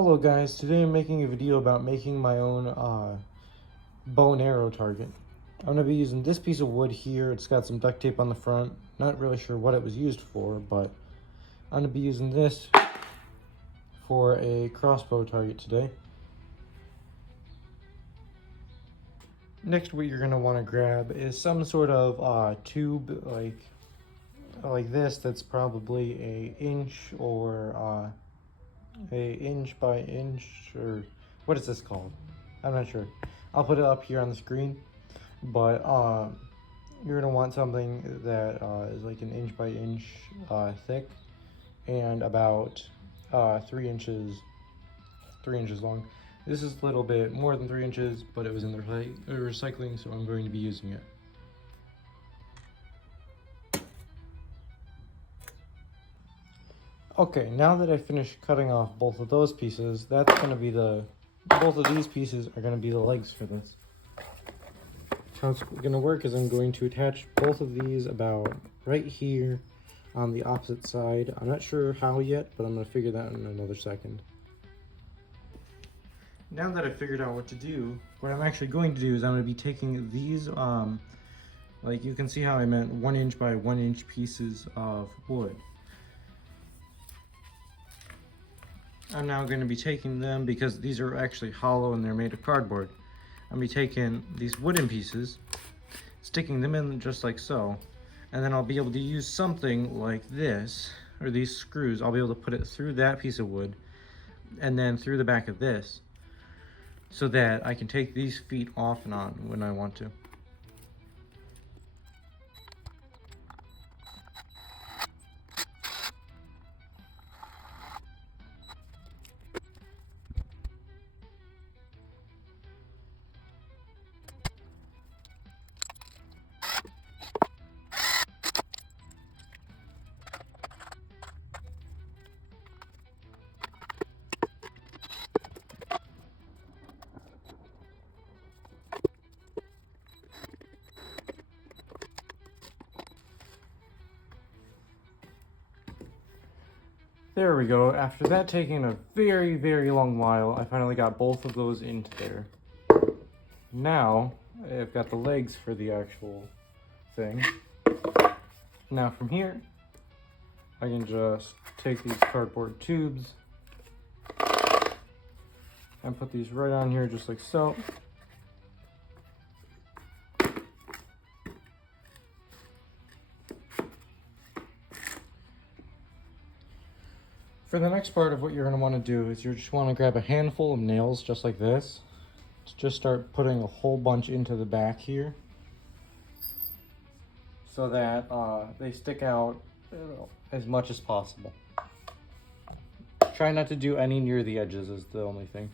Hello guys, today I'm making a video about making my own bow and arrow target. I'm going to be using this piece of wood here. It's got some duct tape on the front. Not really sure what it was used for, but I'm going to be using this for a crossbow target today. Next, what you're going to want to grab is some sort of tube like this that's probably an inch or a inch by inch, or what is this called? I'm not sure. I'll put it up here on the screen, but you're gonna want something that is like an inch by inch thick and about 3 inches long. This is a little bit more than 3 inches, but it was in the recycling, so I'm going to be using it. Okay, now that I finished cutting off both of those pieces, that's going to be both of these pieces are going to be the legs for this. How it's going to work is I'm going to attach both of these about right here on the opposite side. I'm not sure how yet, but I'm going to figure that out in another second. Now that I've figured out what to do, what I'm actually going to do is I'm going to be taking these, like you can see how I meant 1 inch by 1 inch pieces of wood. I'm now going to be taking them, because these are actually hollow and they're made of cardboard. I'm going to be taking these wooden pieces, sticking them in just like so, and then I'll be able to use something like this, or these screws. I'll be able to put it through that piece of wood and then through the back of this, so that I can take these feet off and on when I want to. There we go. After that taking a very, very long while, I finally got both of those into there. Now, I've got the legs for the actual thing. Now from here, I can just take these cardboard tubes and put these right on here just like so. For the next part of what you're going to want to do is you just want to grab a handful of nails just like this. Just start putting a whole bunch into the back here so that they stick out as much as possible. Try not to do any near the edges is the only thing.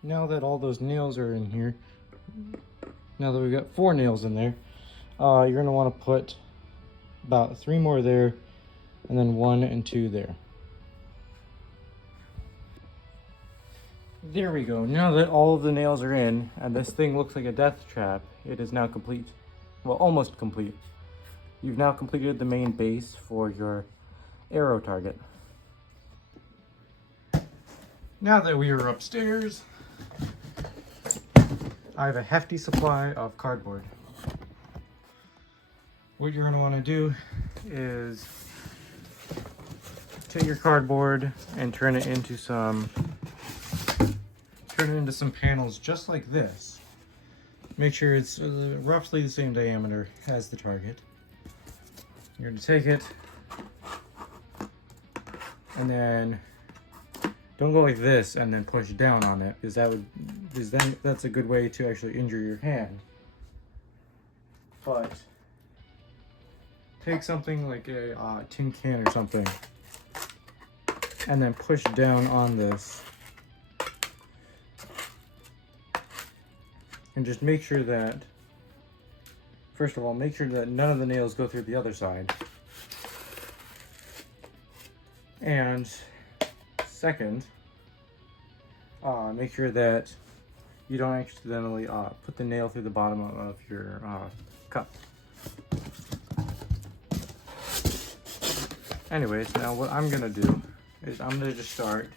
Now that all those nails are in here, now that we've got 4 nails in there, you're going to want to put about 3 more there, and then 1 and 2 there. There we go. Now that all of the nails are in, and this thing looks like a death trap, it is now complete. Well, almost complete. You've now completed the main base for your arrow target. Now that we are upstairs, I have a hefty supply of cardboard. What you're going to want to do is take your cardboard and turn it into some panels just like this. Make sure it's roughly the same diameter as the target. You're going to take it, and then don't go like this and then push down on it, because that's a good way to actually injure your hand. But take something like a tin can or something, and then push down on this, and just make sure that, first of all, make sure that none of the nails go through the other side, and second, make sure that you don't accidentally put the nail through the bottom of your cup. Anyways, now what I'm gonna do is I'm gonna just start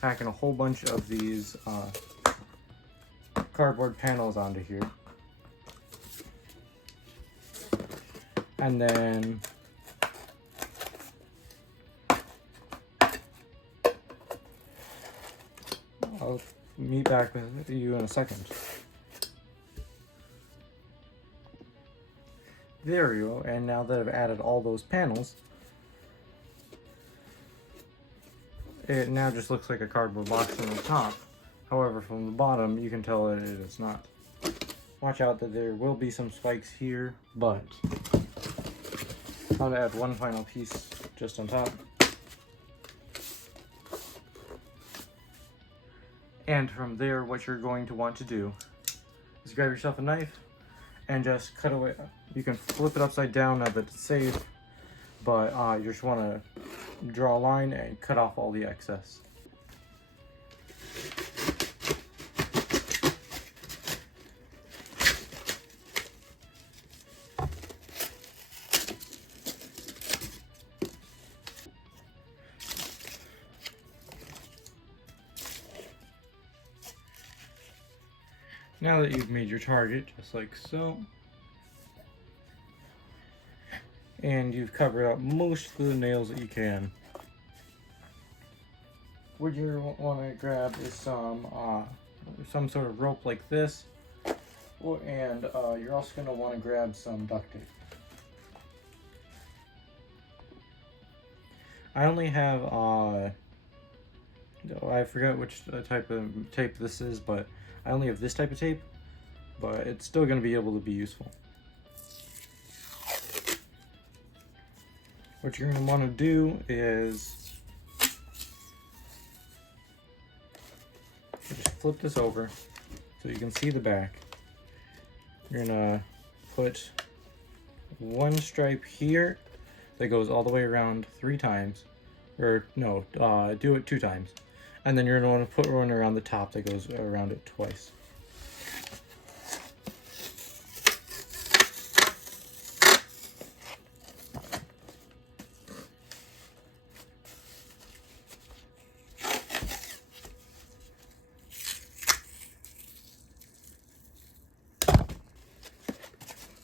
packing a whole bunch of these cardboard panels onto here, and then I'll meet back with you in a second. There we go, and now that I've added all those panels, it now just looks like a cardboard box from the top. However, from the bottom, you can tell that it is not. Watch out that there will be some spikes here, but I'm going to add one final piece just on top. And from there, what you're going to want to do is grab yourself a knife and just cut away. You can flip it upside down now that it's safe, but you just want to draw a line and cut off all the excess. Now that you've made your target, just like so, and you've covered up most of the nails that you can, what you want to grab is some sort of rope like this, and you're also going to want to grab some duct tape. I only have, I forgot which type of tape this is, but I only have this type of tape, but it's still going to be able to be useful. What you're going to want to do is just flip this over so you can see the back. You're going to put one stripe here that goes all the way around 3 times, or no, do it 2 times. And then you're going to want to put one around the top that goes around it twice.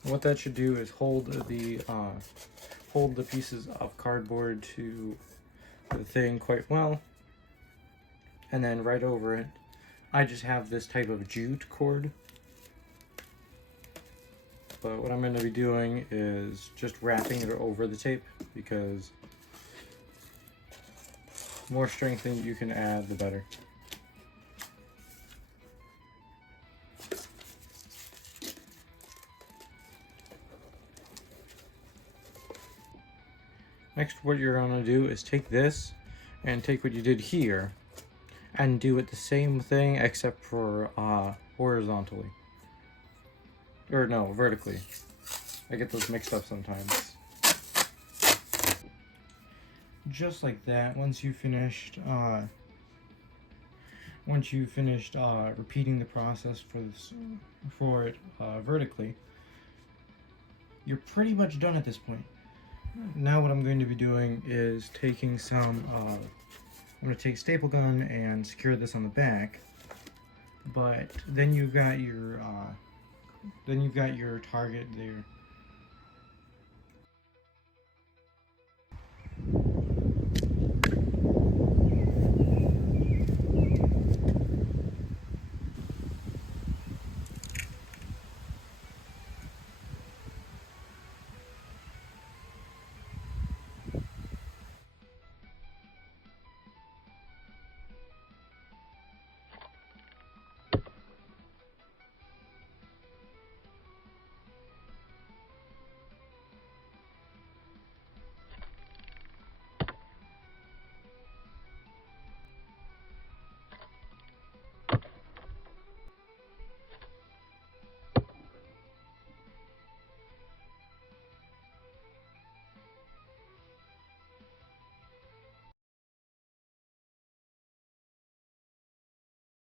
What that should do is hold the pieces of cardboard to the thing quite well. And then right over it, I just have this type of jute cord. But what I'm going to be doing is just wrapping it over the tape, because the more strength that you can add, the better. Next, what you're going to do is take this and take what you did here and do it the same thing except for horizontally. Or no, vertically. I get those mixed up sometimes. Just like that, once you finished repeating the process for it vertically, you're pretty much done at this point. Now what I'm going to be doing is taking some, I'm going to take a staple gun and secure this on the back, but then you've got your target there.